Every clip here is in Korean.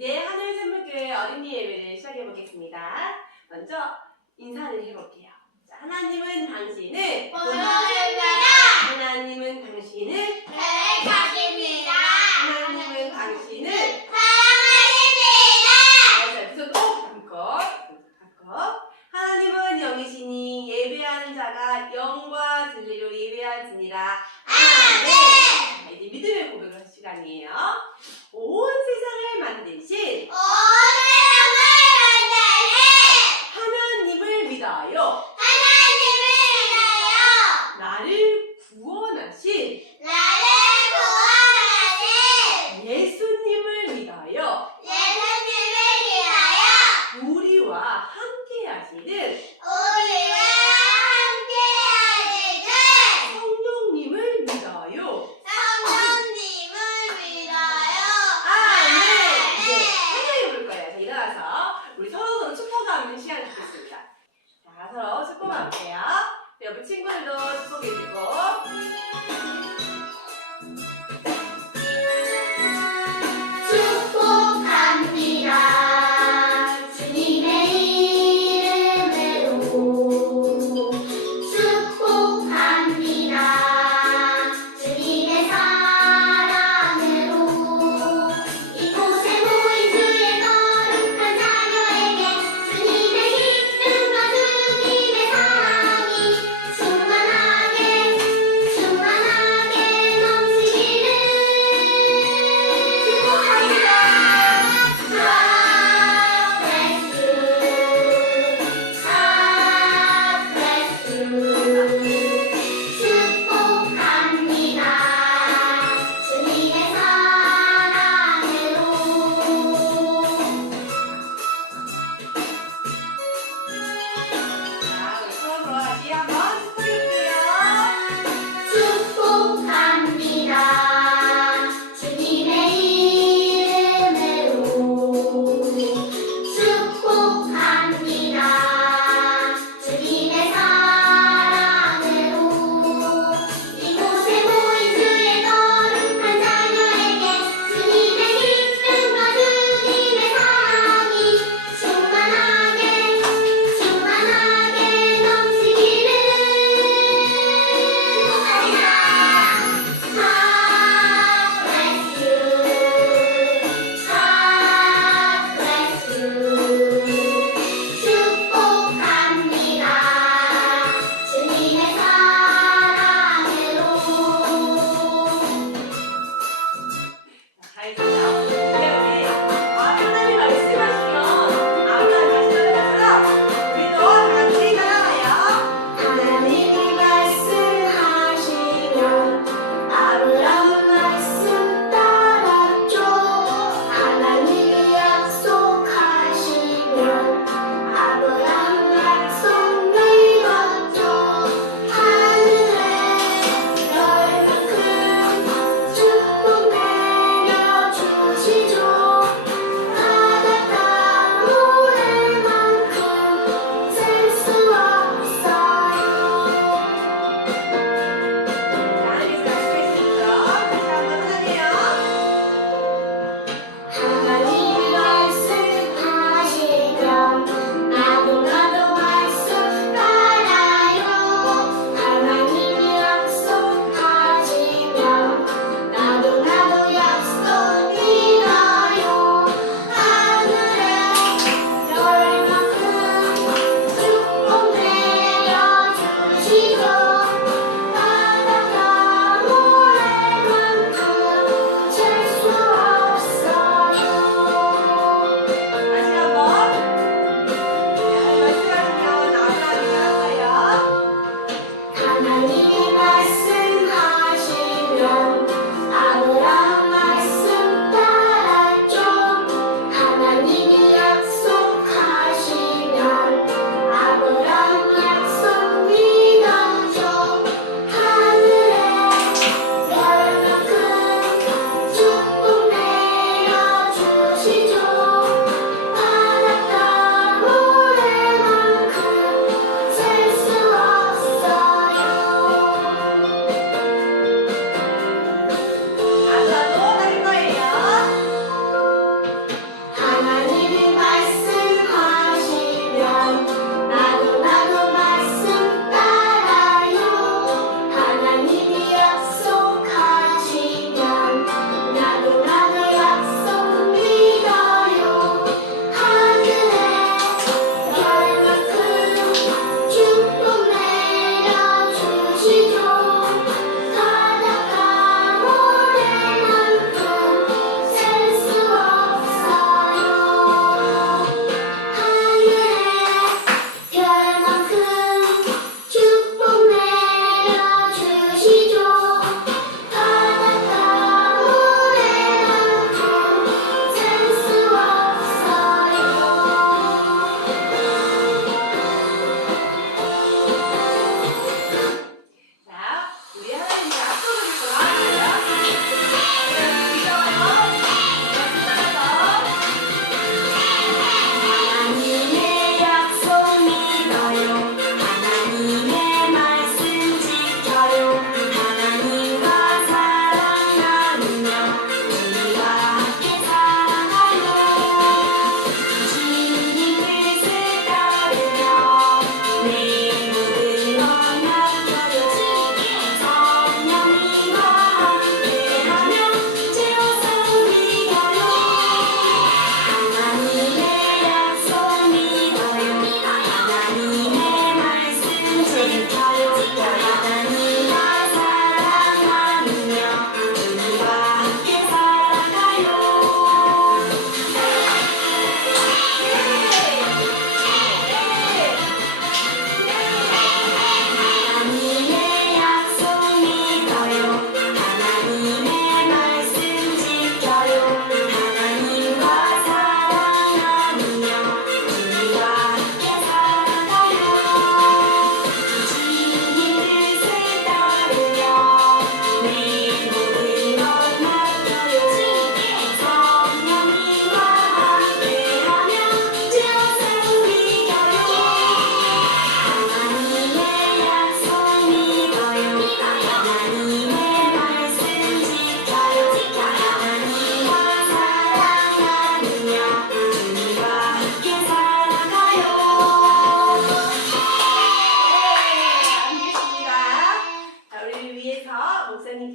이제 하늘샘물교회 어린이 예배를 시작해 보겠습니다. 먼저 인사를 해볼게요. 자, 하나님은 당신을 보여줍니다. 하나님은 당신을 계획하십니다. 하나님은 당신을 사랑하십니다. 자, 손 감고 하나님은 영이시니 예배하는 자가 영과 진리로 예배할지니라. 아멘. 자, 이제 믿음의 고백을 할 시간이에요. 온 세상을 만드신 하나님을 믿어요. 나를 구원하신 예수님을 믿어요. 우리와 함께 하시는 성령님을 믿어요.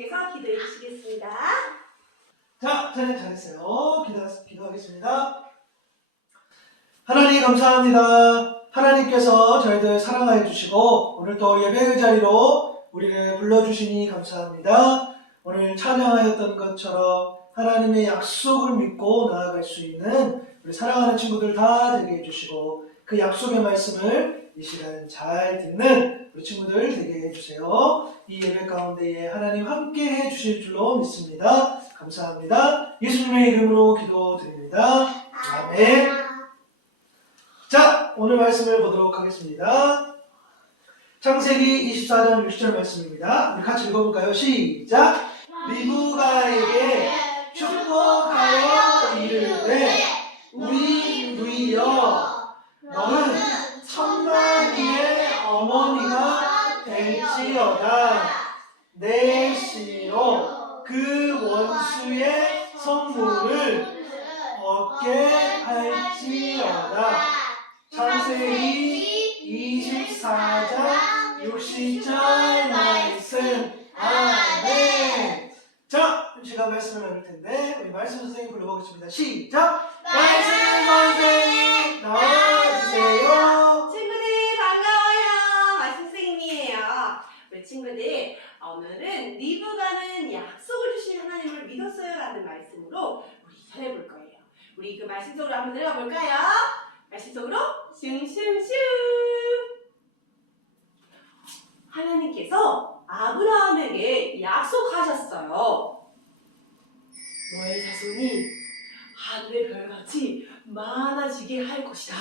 하나님께서 기도해 주시겠습니다. 자, 자네 잘했어요. 기도하겠습니다. 하나님 감사합니다. 하나님께서 저희들 사랑하여 주시고 오늘 또 예배의 자리로 우리를 불러주시니 감사합니다. 오늘 찬양하였던 것처럼 하나님의 약속을 믿고 나아갈 수 있는 우리 사랑하는 친구들 다 되게 해주시고 그 약속의 말씀을 이 시간 잘 듣는 우리 친구들 되게 해주세요. 이 예배 가운데에 하나님 함께 해주실 줄로 믿습니다. 감사합니다. 예수님의 이름으로 기도드립니다. 아멘. 자, 오늘 말씀을 보도록 하겠습니다. 창세기 24장 60절 말씀입니다. 우리 같이 읽어볼까요? 시작! 리브가에게 축복하여 이르되 우리 누이여 너는 천만이의 어머니가 될지어다. 내 씨로 그 원수의 선물을 얻게 할지어다. 창세기 24장 60절 말씀. 아멘. 자, 이 시간 말씀을 나눌 텐데 우리 말씀 선생님 불러보겠습니다. 시작! 말씀 선생님 나와주세요. 친구들 반가워요. 말씀 선생님이에요. 우리 친구들 오늘은 리브가는 약속을 주신 하나님을 믿었어요 라는 말씀으로 우리 전해볼 거예요. 우리 그 말씀 속으로 한번 들어가 볼까요? 말씀 속으로 슝슝슝. 하나님께서 아브라함에게 약속하셨어요. 너의 자손이 하늘의 별같이 많아지게 할 것이다.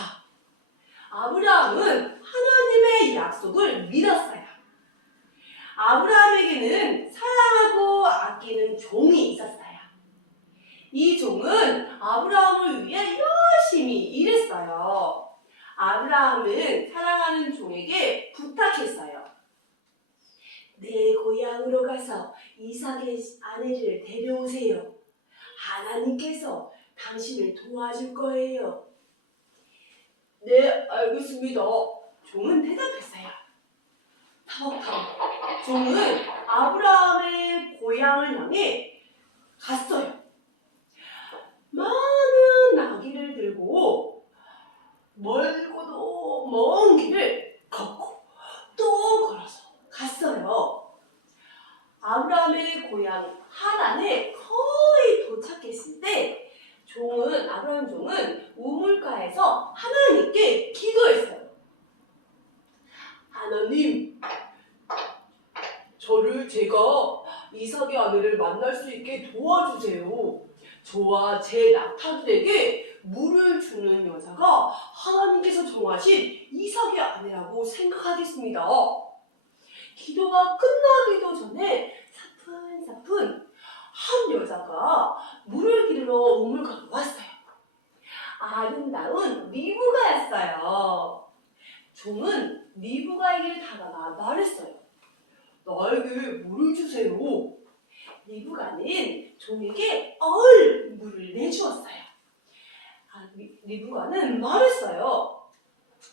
아브라함은 하나님의 약속을 믿었어요. 아브라함에게는 사랑하고 아끼는 종이 있었어요. 이 종은 아브라함을 위해 열심히 일했어요. 아브라함은 사랑하는 종에게 부탁했어요. 내 고향으로 가서 이삭의 아내를 데려오세요. 하나님께서 당신을 도와줄 거예요. 네, 알겠습니다. 종은 대답했어요. 타박타박. 종은 아브라함의 고향을 향해 갔어요. 많은 나귀를 들고 멀고도 먼 길을 걷고 또 걸어서 갔어요. 아브라함의 고향 하란에 거의 도착했을 때 아브라함 종은 우물가에서 하나님께 기도했어요. 하나님, 저를 제가 이삭의 아내를 만날 수 있게 도와주세요. 저와 제 낙타들에게 물을 주는 여자가 하나님께서 정하신 이삭의 아내라고 생각하겠습니다. 기도가 끝나기도 전에 사뿐사뿐 한 여자가 물을 기르러 우물가로 왔어요. 아름다운 리브가였어요. 종은 리브가에게 다가가 말했어요. 나에게 물을 주세요. 리브가는 종에게 얼른 물을 내주었어요. 리브가는 말했어요.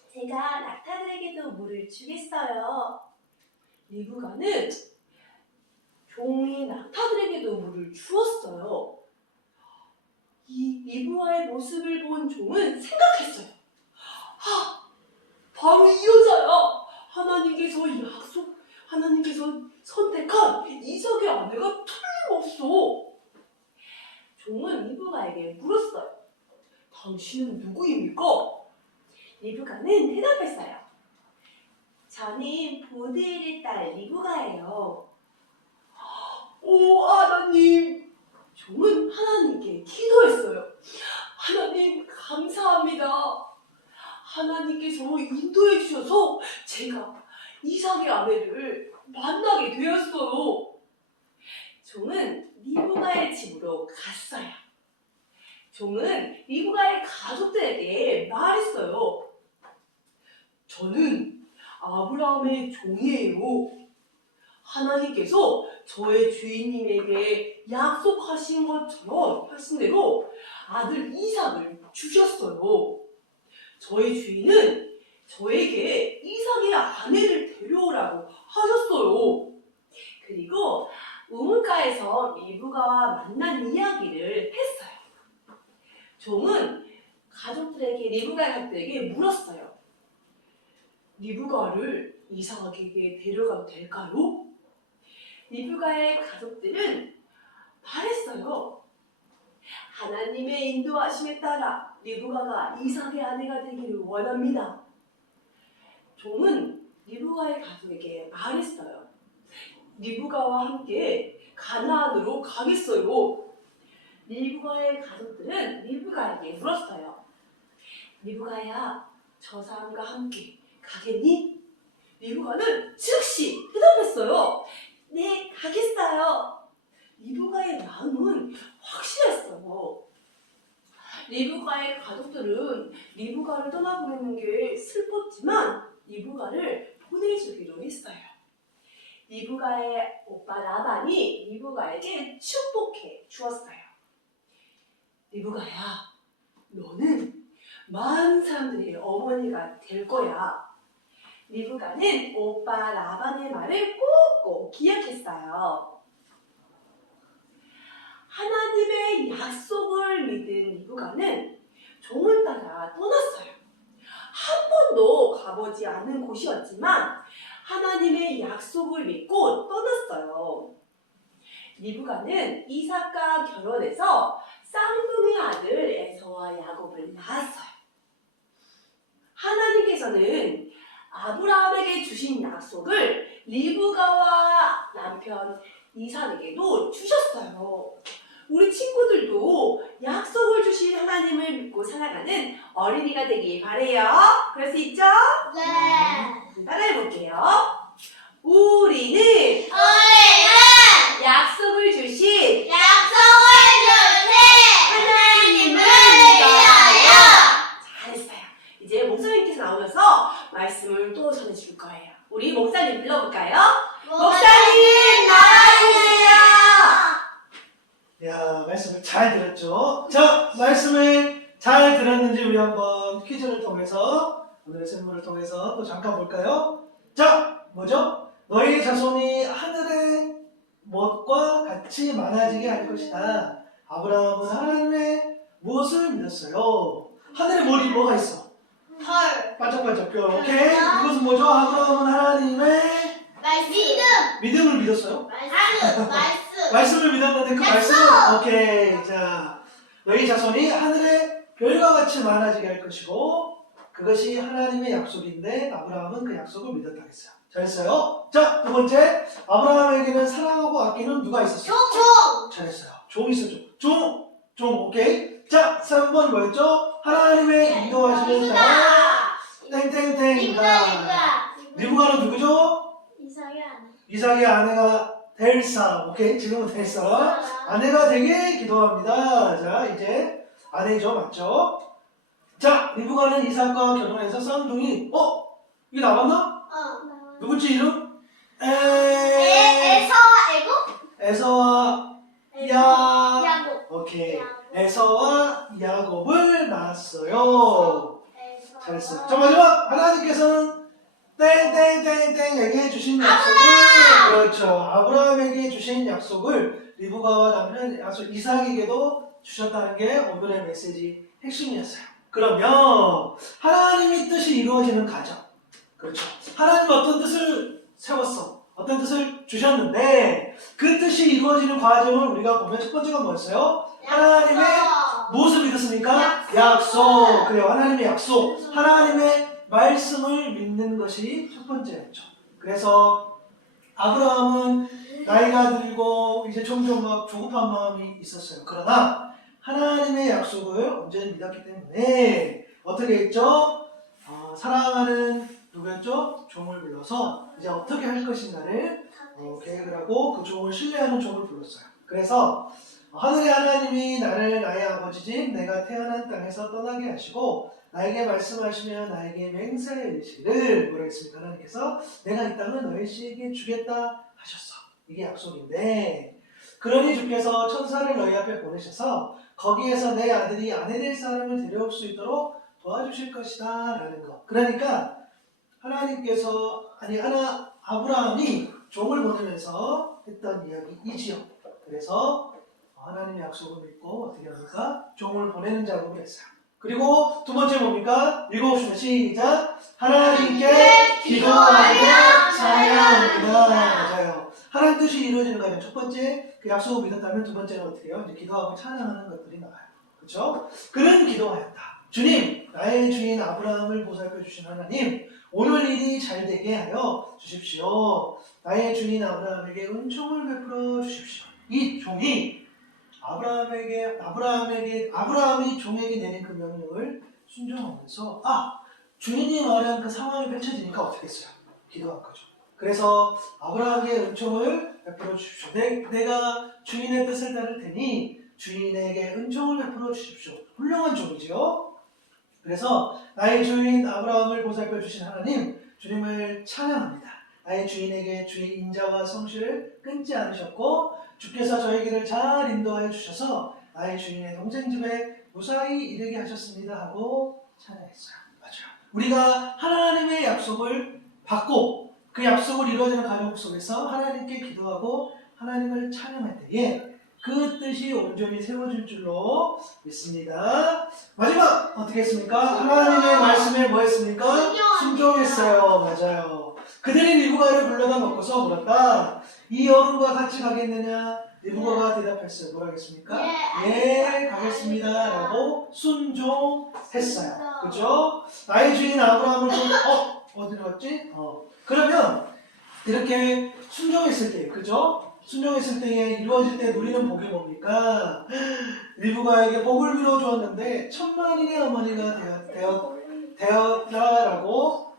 제가 낙타들에게도 물을 주겠어요. 리브가는 종이 낙타들에게도 물을 주었어요. 이 리브가의 모습을 본 종은 생각했어요. 바로 이 여자야. 하나님께서 선택한 이삭의 아내가 틀림없어. 종은 리브가에게 물었어요. 당신은 누구입니까? 리브가는 대답했어요. 저는 보드엘의 딸 리브가예요. 오, 하나님! 종은 하나님께 기도했어요. 하나님, 감사합니다. 하나님께서 인도해 주셔서 제가 이삭의 아내를 만나게 되었어요. 종은 리브가의 집으로 갔어요. 종은 리브가의 가족들에게 말했어요. 저는 아브라함의 종이에요. 하나님께서 저의 주인님에게 약속하신 것처럼 하신 대로 아들 이삭을 주셨어요. 저의 주인은 저에게 이삭의 아내를 데려오라고 하셨어요. 그리고 우물가에서 리브가와 만난 이야기를 했어요. 종은 가족들에게 리브가의 가족들에게 물었어요. 리브가를 이삭에게 데려가도 될까요? 리브가의 가족들은 말했어요. 하나님의 인도하심에 따라 리브가가 이삭의 아내가 되기를 원합니다. 종은 리브가의 가족에게 말했어요. 리브가와 함께 가나안으로 가겠어요. 리브가의 가족들은 리브가에게 물었어요. 리브가야, 저 사람과 함께 가겠니? 리브가는 즉시 대답했어요. 네, 가겠어요. 리브가의 마음은 확실했어요. 리브가의 가족들은 리브가를 떠나보내는 게 슬펐지만 리브가를 보내주기로 했어요. 리브가의 오빠 라반이 리브가에게 축복해 주었어요. 리브가야, 너는 많은 사람들의 어머니가 될 거야. 리브가는 오빠 라반의 말을 꼭꼭 기억했어요. 하나님의 약속을 믿은 리브가는 종을 따라 떠났어요. 한 번도 가보지 않은 곳이었지만 하나님의 약속을 믿고 떠났어요. 리브가는 이삭과 결혼해서 쌍둥이 아들 에서와 야곱을 낳았어요. 하나님께서는 아브라함에게 주신 약속을 리브가와 남편 이삭에게도 주셨어요. 우리 친구들도 약속을 주신 하나님을 믿고 살아가는 어린이가 되길 바래요. 그럴 수 있죠? 네. 따라해볼게요. 우리는 약속을 주신 하나님을 믿어요. 잘했어요. 이제 목사님께서 나오셔서 말씀을 또 전해줄 거예요. 우리 목사님 불러볼까요? 목사님 나와주세요. 야, 말씀을 잘 들었죠? 자, 말씀을 잘 들었는지 우리 한번 퀴즈를 통해서, 오늘의 샘물을 통해서 또 잠깐 볼까요? 자, 뭐죠? 너희 자손이 하늘의 못과 같이 많아지게 할 것이다. 아브라함은 하나님의 무엇을 믿었어요? 하늘에 뭐가 있어? 반짝반짝 별. 오케이? 이것은 뭐죠? 아브라함은 하나님의 믿음을 믿었어요? 말씀을 믿었는데 그 말씀은 오케이. 자, 너희 자손이 하늘의 별과 같이 많아지게 할 것이고 그것이 하나님의 약속인데 아브라함은 그 약속을 믿었다고 했어요. 잘했어요. 자, 두 번째, 아브라함에게는 사랑하고 아끼는 누가 있었어요? 잘했어요. 종 있었죠. 종 오케이. 자, 3번 뭐였죠? 하나님의 인도하시는 따라 땡땡땡입니다. 리브가는 누구죠? 이삭의 아내가 될 사람. 오케이, 지금은 될 사람. 아내가 되게 기도합니다. 자, 이제 아내죠, 맞죠? 자, 리브가는 이삭과 결혼해서 쌍둥이. 이게 나왔나? 누구지 이름? 에서와 오케이. 에서와 야곱을 낳았어요. 잘했어요. 자, 마지막 하나님께서는 땡땡땡땡 얘기해 주신 약속을 그렇죠. 아브라함에게 주신 약속을 리브가와 남편 약속 이삭에게도 주셨다는 게 오늘의 메시지 핵심이었어요. 그러면 하나님의 뜻이 이루어지는 과정. 그렇죠. 하나님은 어떤 뜻을 세웠어. 어떤 뜻을 주셨는데 그 뜻이 이루어지는 과정을 우리가 보면 첫 번째가 뭐였어요? 하나님의 무엇을 믿었습니까? 약속. 그래요. 하나님의 약속. 하나님의 말씀을 믿는 것이 첫 번째였죠. 그래서 아브라함은 나이가 들고 이제 종종 막 조급한 마음이 있었어요. 그러나 하나님의 약속을 온전히 믿었기 때문에 어떻게 했죠? 사랑하는 누구였죠? 종을 불러서 이제 어떻게 할 것인가를 계획을 하고 그 종을 신뢰하는 종을 불렀어요. 그래서 하늘의 하나님이 나를 나의 아버지 집 내가 태어난 땅에서 떠나게 하시고 나에게 말씀하시며 나에게 맹세해 이르시기를 뭐라 했습니까? 하나님께서 내가 이 땅을 너희에게 주겠다 하셨어. 이게 약속인데 그러니 주께서 천사를 너희 앞에 보내셔서 거기에서 내 아들이 아내 될 사람을 데려올 수 있도록 도와주실 것이다 라는 거. 그러니까 하나님께서 아브라함이 종을 보내면서 했던 이야기이지요. 그래서 하나님의 약속을 믿고 어떻게 합니까? 종을 보내는 작업을 했어요. 그리고 두 번째 뭡니까? 읽어봅시다. 시작. 하나님께 기도하며 찬양합니다. 맞아요. 하나님 뜻이 이루어지는 거예요. 첫 번째 그 약속을 믿었다면 두 번째는 어떻게 해요? 이제 기도하고 찬양하는 것들이 나와요. 그렇죠? 그는 기도하였다. 주님, 나의 주인 아브라함을 보살펴 주신 하나님, 오늘 일이 잘 되게 하여 주십시오. 나의 주인 아브라함에게 은총을 베풀어 주십시오. 이 종이 아브라함이 종에게 내린 그 명령을 순종하면서 주인이 말한 그 상황이 펼쳐지니까 어떻게 했어요? 기도한 거죠. 그래서 아브라함에게 은총을 베풀어 주십시오. 내가 주인의 뜻을 따를 테니 주인에게 은총을 베풀어 주십시오. 훌륭한 종이죠. 그래서 나의 주인 아브라함을 보살펴 주신 하나님, 주님을 찬양합니다. 나의 주인에게 주의 인자와 성실을 끊지 않으셨고 주께서 저의 길을 잘 인도하여 주셔서 나의 주인의 동생 집에 무사히 이르게 하셨습니다 하고 찬양했어요. 맞아요. 우리가 하나님의 약속을 받고 그 약속을 이루어지는 과정 속에서 하나님께 기도하고 하나님을 찬양할 때에 그 뜻이 온전히 세워질 줄로 믿습니다. 마지막 어떻게 했습니까? 하나님의 말씀에 뭐 했습니까? 순종했어요. 맞아요. 그들이 리브가를 불러다 놓고서 물었다. 이 여인과 같이 가겠느냐? 리브가가 대답했어요. 뭐라 하겠습니까? 예, 가겠습니다. 라고 순종했어요. 그죠? 나의 주인 아브라함을 어디로 갔지? 그러면 이렇게 순종했을 때, 그죠? 순종했을 때에 이루어질 때 누리는 복이 뭡니까? 리브가에게 복을 빌어 주었는데 천만인의 어머니가 되었다라고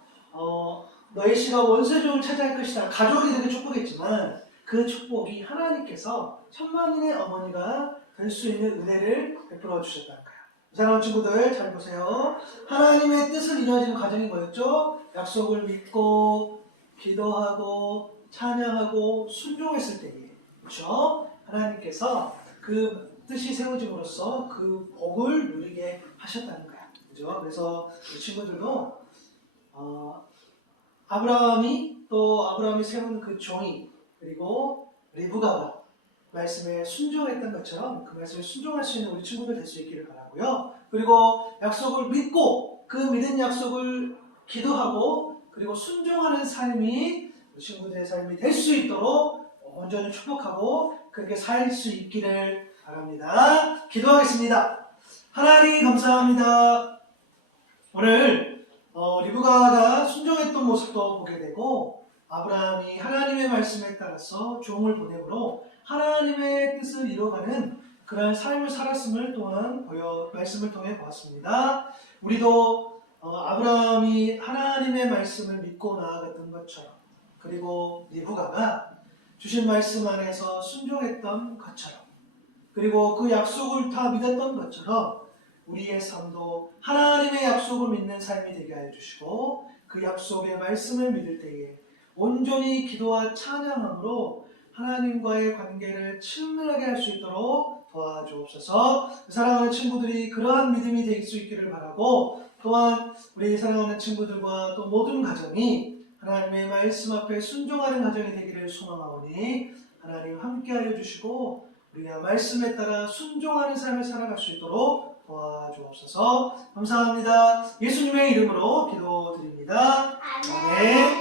너의 씨가 원세족을 차지할 것이다. 가족이 되게 축복했지만 그 축복이 하나님께서 천만인의 어머니가 될 수 있는 은혜를 베풀어 주셨다는 거예요. 사랑하는 친구들 잘 보세요. 하나님의 뜻을 이루어지는 과정이 뭐였죠? 약속을 믿고 기도하고 찬양하고 순종했을 때에 그렇죠? 하나님께서 그 뜻이 세워짐으로써 그 복을 누리게 하셨다는 거야. 그죠? 그래서 우리 친구들도 아브라함이 세운 그 종이 그리고 리브가가 말씀에 순종했던 것처럼 그 말씀에 순종할 수 있는 우리 친구들 될 수 있기를 바라고요. 그리고 약속을 믿고 그 믿은 약속을 기도하고 그리고 순종하는 삶이 우리 친구들의 삶이 될 수 있도록 온전히 축복하고 그렇게 살 수 있기를 바랍니다. 기도하겠습니다. 하나님 감사합니다. 오늘 리브가가 순종했던 모습도 보게 되고 아브라함이 하나님의 말씀에 따라서 종을 보내므로 하나님의 뜻을 이뤄가는 그런 삶을 살았음을 또한 말씀을 통해 보았습니다. 우리도 아브라함이 하나님의 말씀을 믿고 나아갔던 것처럼 그리고 리브가가 주신 말씀 안에서 순종했던 것처럼 그리고 그 약속을 다 믿었던 것처럼 우리의 삶도 하나님의 약속을 믿는 삶이 되게 하여 주시고 그 약속의 말씀을 믿을 때에 온전히 기도와 찬양함으로 하나님과의 관계를 친밀하게 할 수 있도록 도와주옵소서. 사랑하는 친구들이 그러한 믿음이 될 수 있기를 바라고 또한 우리 사랑하는 친구들과 또 모든 가정이 하나님의 말씀 앞에 순종하는 가정이 되기를 소망하오니 하나님 함께하여 주시고 우리가 말씀에 따라 순종하는 삶을 살아갈 수 있도록 도와주옵소서. 감사합니다. 예수님의 이름으로 기도드립니다. 아멘.